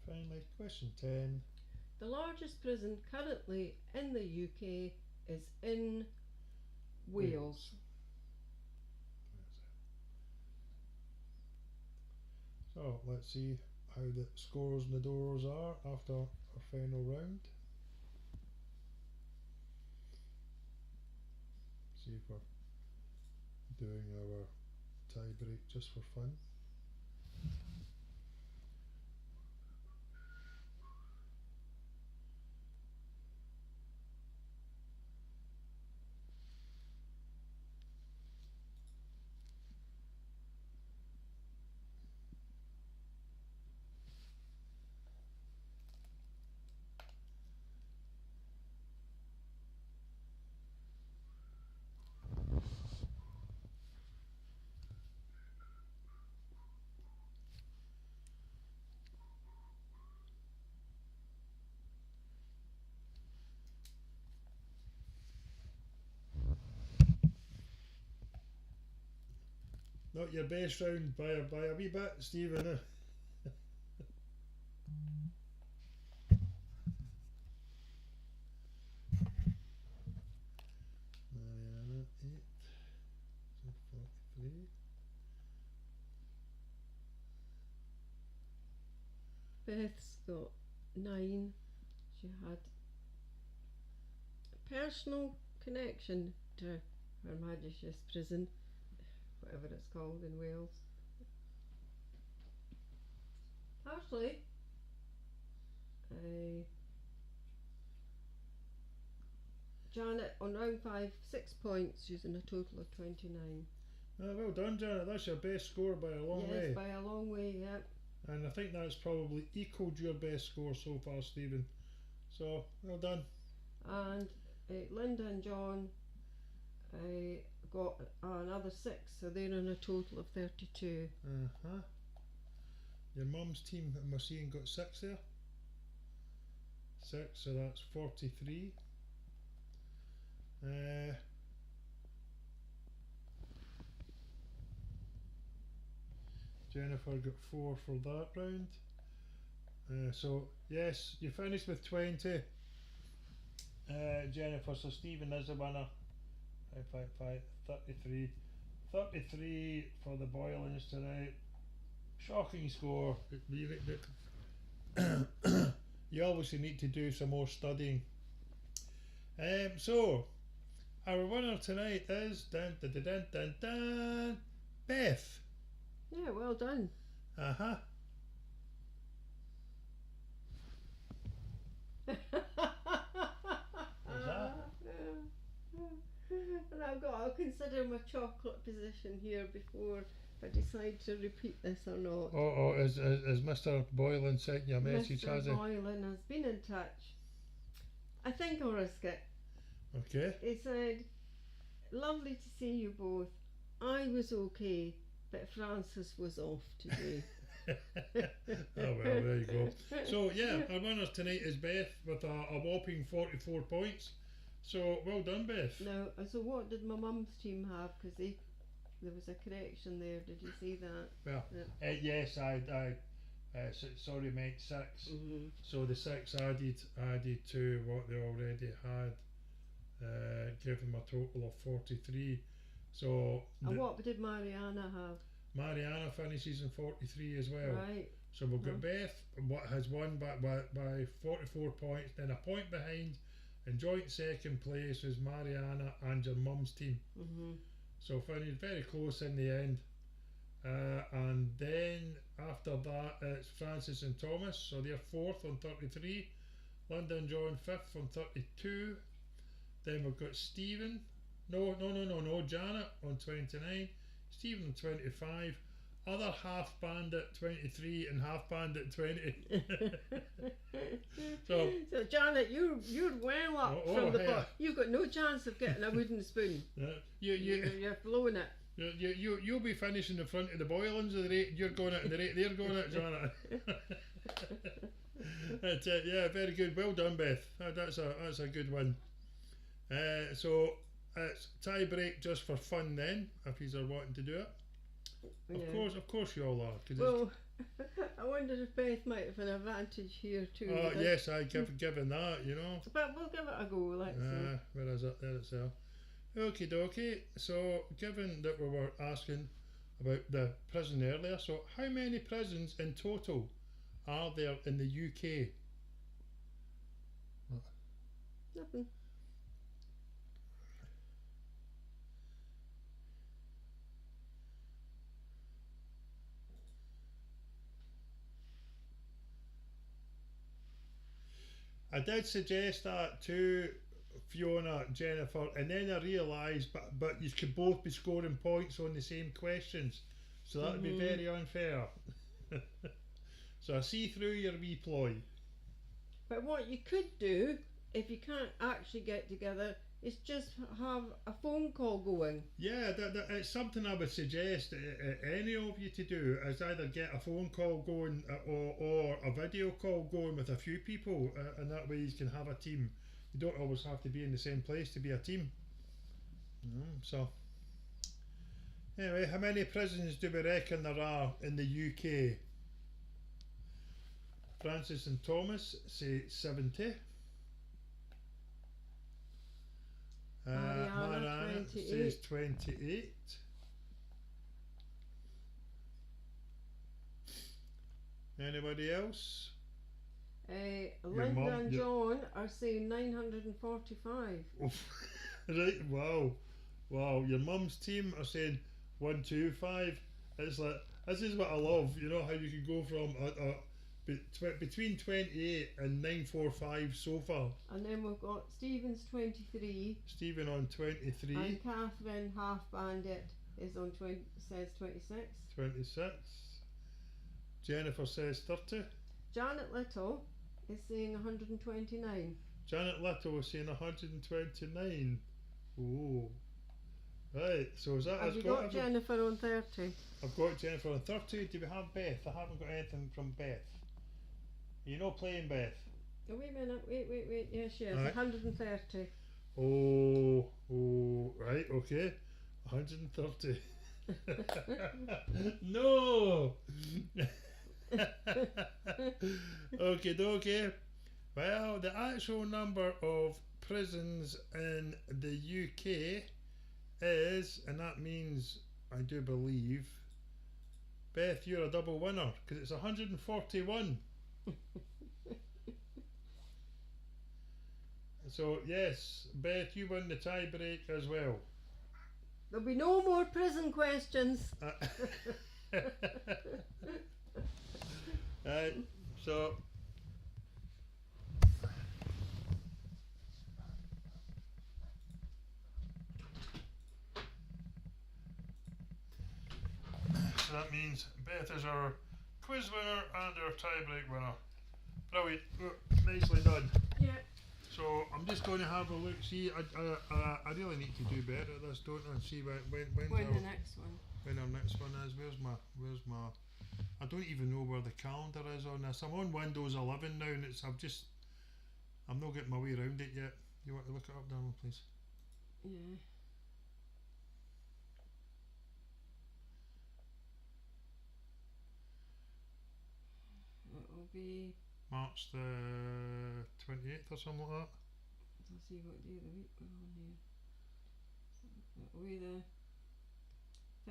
Finally, question 10. The largest prison currently in the UK is in Wales. So let's see how the scores and the doors are after our final round. See if we're doing our tie break just for fun. Not your best round by a wee bit, Stephen. Mariana 8, so 43. Beth's got 9. She had a personal connection to Her Majesty's Prison, whatever it's called in Wales. Actually, Janet on round 5, 6 points, using a total of 29. Well done, Janet. That's your best score by a long way. Yes, by a long way, yeah. And I think that's probably equalled your best score so far, Stephen. So, well done. And Linda and John got another 6, so they're in a total of 32. Your mum's team, I'm seeing, got 6 there. 6, so that's 43. Jennifer got 4 for that round. So yes, you finished with 20. Jennifer, so Stephen is the winner. 33. 33 for the Boylans tonight. Shocking score. You obviously need to do some more studying. So our winner tonight is Beth. Yeah, well done. And I'll consider my chocolate position here before I decide to repeat this or not. Is Mr. Boylan sent you a message, has he? Mr. Boylan has been in touch. I think I'll risk it. Okay. He said, lovely to see you both. I was okay, but Francis was off today. Oh well, there you go. So yeah, our winner tonight is Beth with a whopping 44 points. So well done, Beth. Now, so what did my mum's team have? Because there was a correction there. Did you see that? Well, yeah. yes, I sorry, meant 6. So the 6 added to what they already had, gave them a total of 43. So and what did Mariana have? Mariana finishes in 43 as well. Right. So we've got Beth, what has won by 44 points, then a point behind. In joint second place was Mariana and your mum's team. So finished very close in the end. And then after that it's Francis and Thomas, so they're 4th on 33. Linda and John 5th on 32. Then we've got Stephen. No, Janet on 29. Stephen on 25. Other half bandit 23 and half bandit 20. so Janet, you're well up from the bottom. You've got no chance of getting a wooden spoon. You're blowing it. You'll be finishing in front of the Boylans at the rate you're going at and the rate they're going at, Janet. That's it. Yeah, very good. Well done, Beth. That's a good one. So it's tie break just for fun then, if you are wanting to do it. Of course you all are. Well, I wonder if Beth might have an advantage here too. Oh yes, given that, you know. But we'll give it a go, let's see. Where is it? There it's there. Okie dokie. So given that we were asking about the prison earlier, so how many prisons in total are there in the UK? Nothing. I did suggest that to Fiona, Jennifer, and then I realised, but you could both be scoring points on the same questions, so that would be very unfair. So I see through your wee ploy. But what you could do, if you can't actually get together, is just have a phone call going. Yeah, it's something I would suggest any of you to do, is either get a phone call going or a video call going with a few people, and that way you can have a team. You don't always have to be in the same place to be a team. So anyway, how many prisons do we reckon there are in the UK? Francis and Thomas say 70. Mariana says 28. Anybody else? Linda and John are saying 945. Right, wow. Your mum's team are saying 125. It's like, this is what I love, you know, how you can go from between 28 and 945 so far. And then we've got Stephen's 23. Stephen on 23. And Catherine Half Bandit is on says 26. 26. Jennifer says 30. Janet Little is saying 129. Janet Little is saying 129. Oh. Right, so is that... Have you got Jennifer on 30? I've got Jennifer on 30. Do we have Beth? I haven't got anything from Beth. You're not playing, Beth? Oh, wait a minute, wait. Yes, she is. Right. 130. Oh, right, okay. 130. No! Okay. Well, the actual number of prisons in the UK is, and that means, I do believe, Beth, you're a double winner, because it's 141. So yes, Beth, you win the tie break as well. There'll be no more prison questions. Right, so that means Beth is our quiz winner and our tie break winner. Brilliant, nicely done. Yeah. So I'm just going to have a look. See, I really need to do better at this, don't I? And see when the next one. When our next one is. Where's my? I don't even know where the calendar is on this. I'm on Windows 11 now, and I'm not getting my way around it yet. You want to look it up, Daniel, please? Yeah. It'll be March the 28th or something like that. Let's see what day of the week we're on here. It'll be the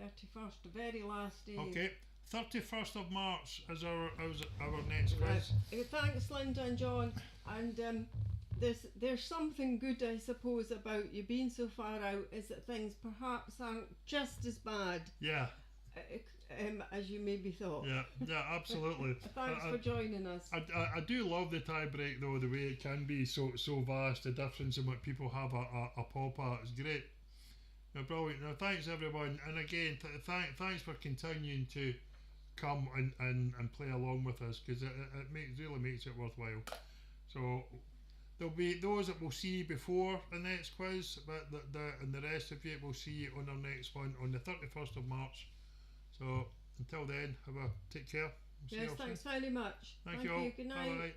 31st, the very last day. Okay, 31st of March is our next quiz. Thanks, Linda and John. And there's something good, I suppose, about you being so far out, is that things perhaps aren't just as bad. Yeah. As you maybe thought. Yeah, absolutely. Thanks for joining us. I do love the tie break though, the way it can be so vast, the difference in what people have a pop at. It's great. Brilliant. Now, thanks everyone, and again, thanks for continuing to come and play along with us, because it really makes it worthwhile. So there'll be those that we'll see before the next quiz, but and the rest of you will see on our next one on the 31st of March. So until then, take care. Yes, thanks very much. Thank you all. Good night. Bye-bye.